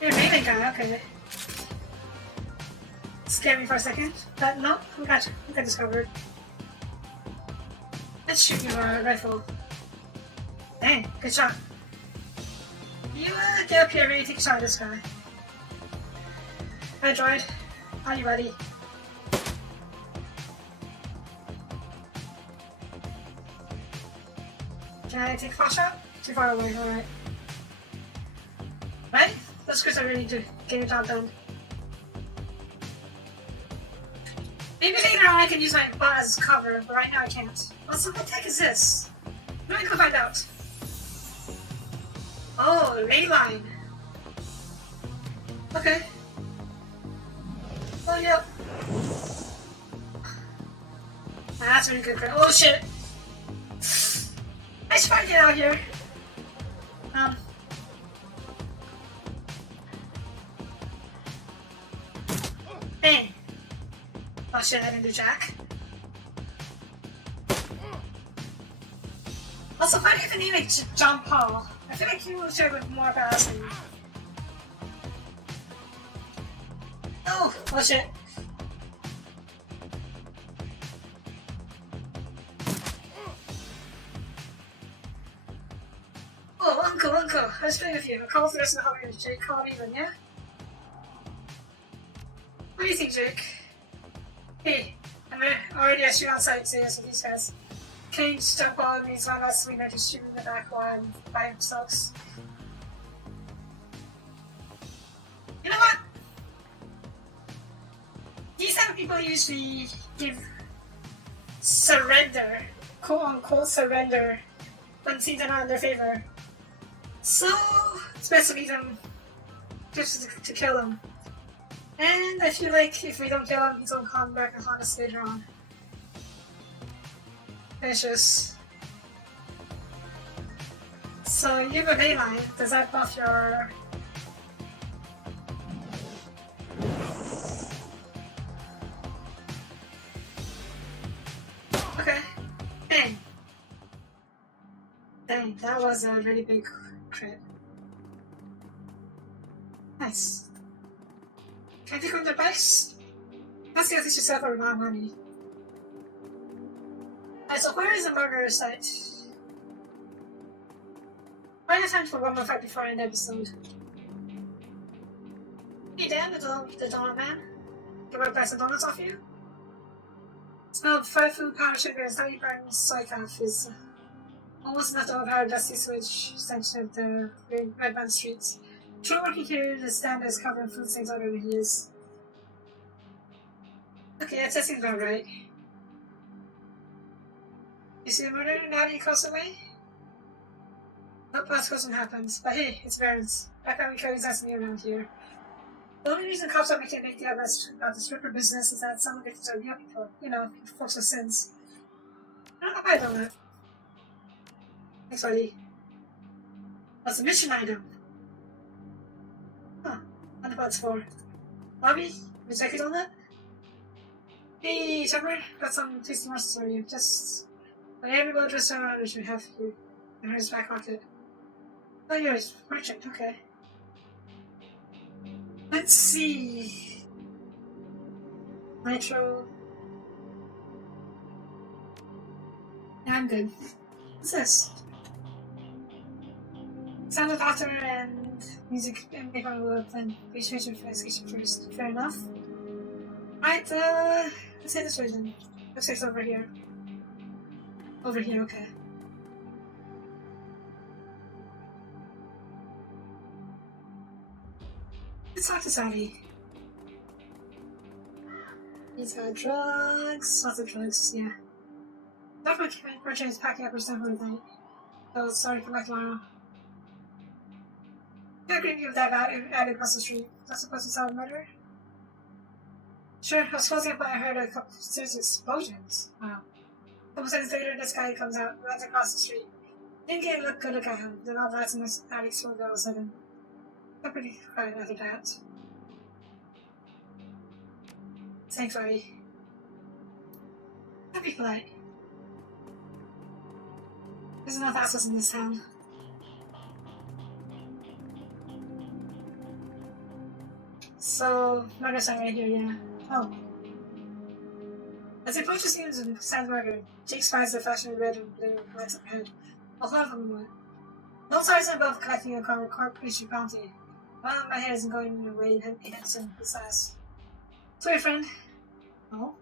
You're a melee guy, okay. Scared me for a second, but no, we got discovered. Let's shoot you with a rifle. Dang, good shot. You get up here, really take a shot at this guy. Hi, droid. How are you, buddy? Can I take a flash shot? Too far away, alright. Right? That's because I really need to get the job done. Maybe later on I can use my butt as cover, but right now I can't. What the heck is this? Let me go find out. Oh, ley line. Okay. Oh, yep. That's really good. Oh, shit. I should probably get out here. Bang. Oh shit, I didn't do jack. Also, why do you even need a jump Paul? I feel like you should have more badass than you. Oh shit. Oh, uncle. I was playing with you. I'll call for the rest of the hobby with Jake. Call even, yeah? What do you think, Jake? Hey, I'm already asked you outside to yes with these guys. Can you just jump on these one last swing I just shoot in the back while I'm by themselves? You know what? These type of people usually give surrender, quote unquote surrender, when things are not in their favor. So it's best to leave them just to kill them. And I feel like if we don't kill him, he's gonna come back and haunt us later on. Vicious. So you have a ley line. Does that buff your... Okay. Bang. Dang, that was a really big crit. Nice. Can I take on the base? Let's get this yourself a lot of money. Alright, so where is the murder site? I have time for one more fight before I end the episode. Hey Dan, the donut man. Can I buy some donuts off you? Smell of 5 food powder sugars, 30 grams soy calf is almost enough to overpower dusty sewage section of the red band streets. True working here, the stand is covered in food stains already he is. Okay, that seems about right. You see the murder now that you cross away? Not past question happens, but hey, it's Barons. Back when we carry destiny around here. The only reason cops don't make it make the best about the stripper business is that some victims are real people. You know, folks with sins. I don't know why I don't know. Thanks, buddy. What's the mission item? Huh. Wonder what it's for. Bobby, would you take it on that? Hey, Shepard, got some tasty morsels for you. Just whatever go dress around we should have here. In his back pocket. Oh, yours. Merchant, okay. Let's see. Nitro. Yeah, I'm good. What's this? Sound of author and music and paper will plan registration for investigation first. Fair enough. Right, let's say this version. Looks like it's over here. Over here, okay. Let's talk to Savvy. He's got drugs, lots of drugs, yeah. Dr. Merchant is packing up her stuff for the night. Oh, sorry, come back tomorrow. I agree with you with that added across the street. Not supposed to solve a murder? Sure, I was closing up when I heard a couple of serious explosions. Wow. A couple seconds later, this guy comes out, runs across the street. Didn't get a good look at him. Then all the lights in this attic swung all of a sudden. I'm pretty quiet after that. Thanks, buddy. Don't be polite. There's enough assholes in this town. So, murder sign right here, yeah. Oh. As they approach the scenes in Sandburger, Jake spies the fashion red and blue lights up ahead. A lot of them went. No stars above collecting a corporation bounty. Well, my head isn't going the way Henson says. Sorry, friend. Oh?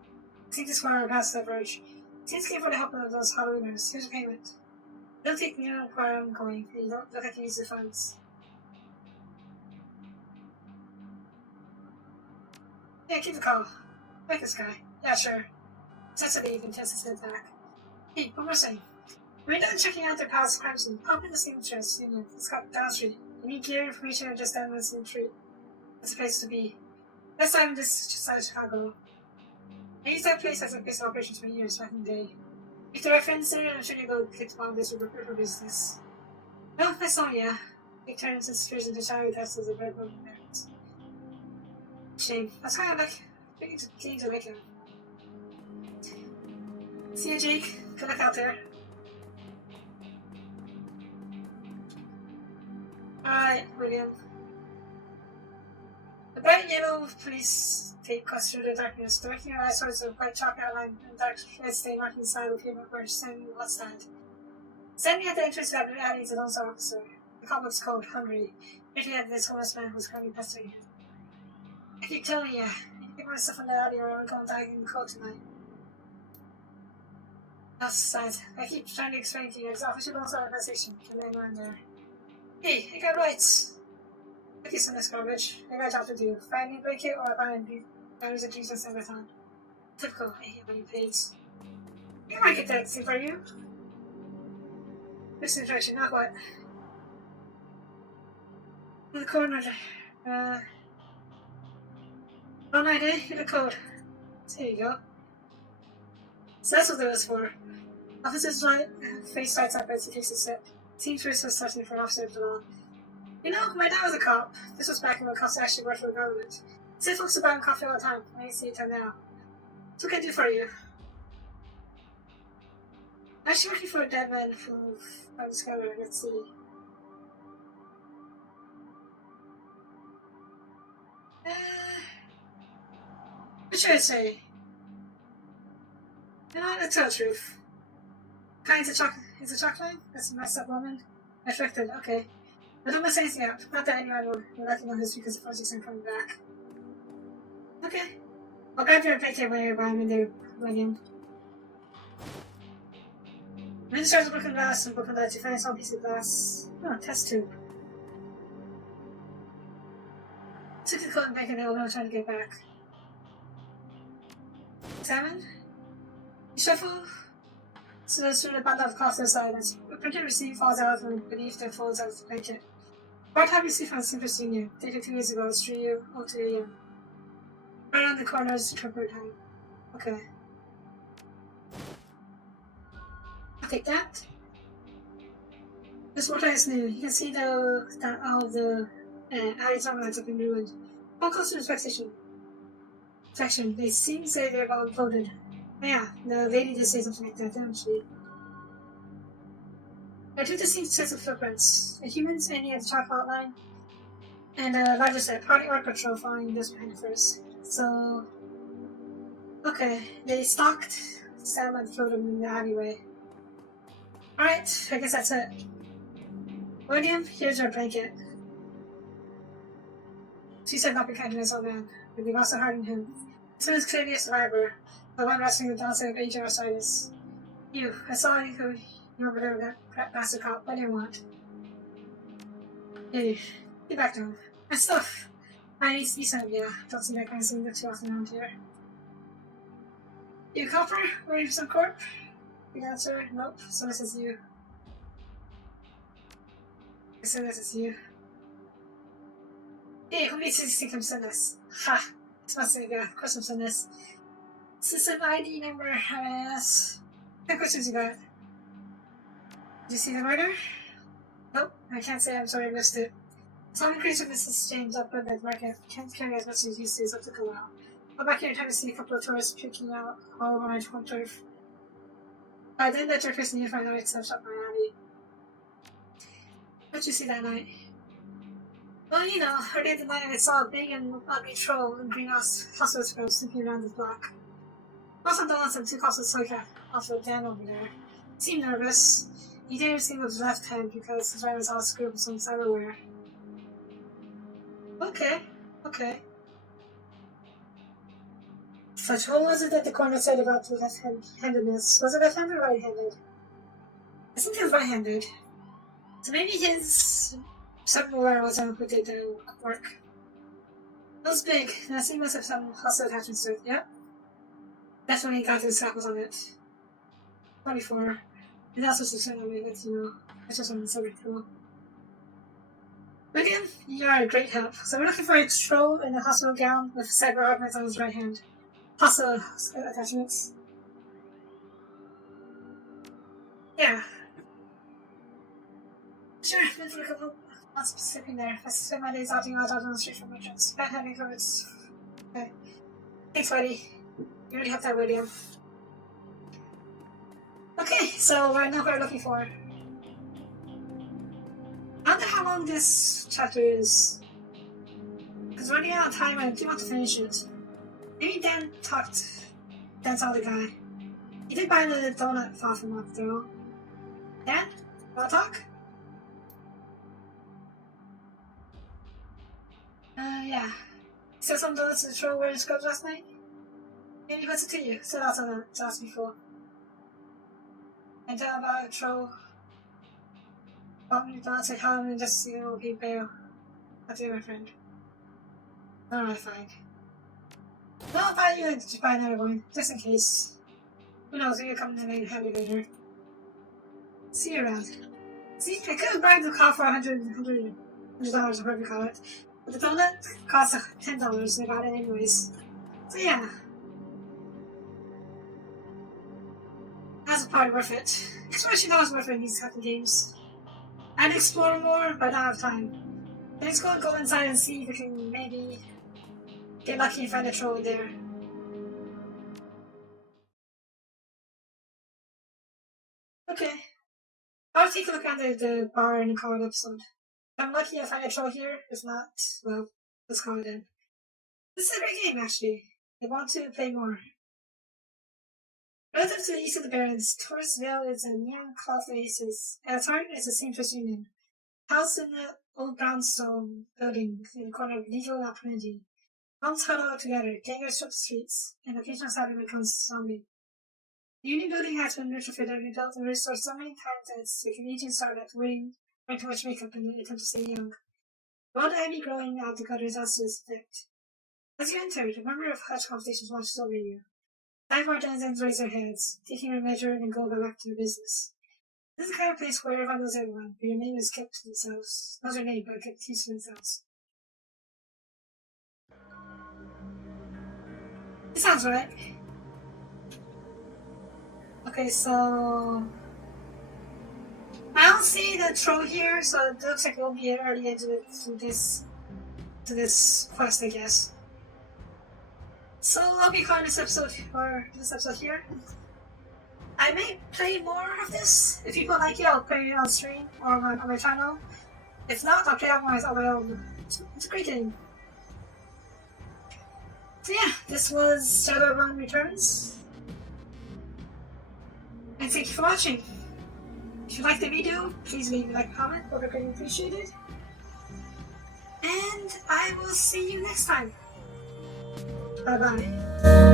Seek the square past the verge. Seems came for the help of those Halloweeners. Here's a payment. Don't take me on where I'm going. You don't look like you use the funds. Yeah, keep the call. Like this guy. Yeah, sure. That's okay, you can test his head back. Hey, one more thing. We're done checking out their past crime scene. Pop in the same interest. It's got down street. You need clear information or just down the same street. That's a place to be. Last time this just out of Chicago. I used that place as a base of operations for years back in the day. If there are friends there, I'm sure you go get to on this river business. No, I saw ya. Big turns and spheres into shadowy depths of the red room merits. Shame. That's kind of like getting to like him. See ya, Jake. Good luck out there. Alright, William. The bright yellow police tape cuts through the darkness, directing your eyes towards a white chalk outline and dark red stain marking the side of the pavement where standing what's that? Standing at the entrance of the alley is a lone star officer. The cop looks cold, hungry, looking at this homeless man who's currently pestering. I keep telling you, get my stuff in the alley or I'm gonna die in the cold tonight. That's sad. I keep trying to explain to you, it's official lone star organization, and then I'm there. Hey, I got rights. Look at some of this garbage. I got a job to do. Find me, break it, or find me. There's a Jesus every time. Typical. I hate when you pays. You might get that thing for you. This instruction, not what. In the corner, all night, eh? Hit the code. There you go. So that's what it was for. Officers right, face lights up as he takes a step. Team first was searching for an officer of the law. You know, my dad was a cop. This was back when cops actually worked for the government. Say folks are buying coffee all the time. I ain't see it till now. What can I do for you? I'm actually working for a dead man who I discovered. Let's see. What should I say? You know, let's tell the truth. It's a chocolate? That's a messed up woman. I reflected, okay. I don't mess anything up. Not that anyone will let you know this because the forensics aren't coming back. Okay. I'll grab your plate when you're buying me there, William. When you start with broken glass and broken lights, you find a small piece of glass. Oh, test tube. Took the coat and back in the oven, trying to get back. Examine. You shuffle. So through the band of cost silence. The printed receipt falls out from beneath the folds of the blanket. What have you seen from Super Senior? 32 years ago, it's 3:02 a.m. Right on the corner is Trooper time. Okay. I'll take that. This water is new. You can see that all of the alleys on lights have been ruined. All customer inspection. They seem to say they're all imploded. Yeah, the lady did say something like that, didn't she? I took the same sets of footprints. The humans any at the top outline, and Roger said party or patrol following this behind first. So, okay, they stalked Sam and floated in the alleyway. Alright, I guess that's it. William, here's your blanket. She said not be kind to this old man, but we've also hardened him. This one is clearly a survivor, the one wrestling the downside of age arthritis. I saw you over there with that bastard cop. What do you want? Hey, get back to him. And stuff. I need to see some, yeah. Don't see that kind of thing too often around here. You copper? Ready for some corp? The answer, nope. So this is you. So this is you. Hey, who needs to see him send this? Ha! It's not saying that. Of course I'm sending this. System ID number has... What questions you got? Did you see the murder? Nope, I can't say. I'm sorry I missed it. Some increase of Mrs. James up in the market. Can't carry as much as you see, so to go out. I'm back here in time to see a couple of tourists peeking out all over my home turf. By then, that turf is near my night, so I've shot my alley. What'd you see that night? Well, you know, earlier in the night I saw a big and ugly troll in greenhouse hospital scrubs sniffing around the block. Also donuts and two costly soda off the den over there. He seemed nervous. He didn't seem with his left hand because his right was all screwed with some cyberware. Okay. Such what was it that the coroner said about the left-handedness? Was it left-handed or right-handed? I think it was right-handed. So maybe his cyberware wasn't who did the work. It was big, and I think he must have some hostile attachments to it, yeah? That's when he got his samples on it. 24. And that's what's exciting on me, but you know, I just wanted to say it cool. William, you are a great help. So we're looking for a troll in a hospital gown with cyber ornaments on his right hand. Hostile attachments. Yeah. Sure, been for a couple months sleeping there. I spent my days outing out on the street for merchants. Bad having covers. Okay. Thanks, Whitey. You already have that, William. Okay, so right now we're looking for... I wonder how long this chapter is. Because we're running out of time and I do want to finish it. Maybe Dan saw the guy. He did buy the donut off him after all. Dan? Wanna talk? Yeah. Said some donuts to the troll wearing scrubs last night? Maybe puts it to you. Said out on to ask before. And tell about a troll. Bought me donuts at home and just see little pink bail. I'll do, my friend. Alright, fine. No, I thought you would just buy another one, just in case. Who knows, maybe you'll come in and have it later. See you around. See, I could have bribed the car for $100 or whatever you call it. But the donut costs $10 and I got it anyways. So yeah. That's a part worth it. Especially now it's worth it in these type of games. I'd explore more, but I don't have time. Let's go inside and see if we can maybe get lucky and find a troll there. Okay. I'll take a look at the bar in the call it episode. If I'm lucky I find a troll here. If not, well, let's call it in. This is a great game, actually. I want to play more. Relative to the east of the Barrens, Torresville is a neon cloth oasis, and its heart is the Seamstress Union. Housed in the old brownstone building in the corner of legal opportunity. Homes huddle together, gangers strip the streets, and occasional Saturday becomes zombie. The Union building has been retrofitted and rebuilt and restored so many times that it's the Canadian starlet wearing too much makeup in the attempt to stay young. Wild ivy growing out the gutters as to its effect. As you enter, a number of hushed conversations washes over you. 5 more denizens raise their heads, taking a measure and go back to their business. This is the kind of place where everyone knows everyone, but your name is kept to themselves. Not your name, but kept to themselves. This sounds right. Okay, so I don't see the troll here, so it looks like we'll be early into this quest, I guess. So I'll be calling this episode here. I may play more of this. If people like it, I'll play it on stream or on my channel. If not, I'll play it on my own. It's a great game. So yeah, this was Shadowrun Returns. And thank you for watching. If you liked the video, please leave a like and comment, would be greatly appreciated. And I will see you next time. Bye bye.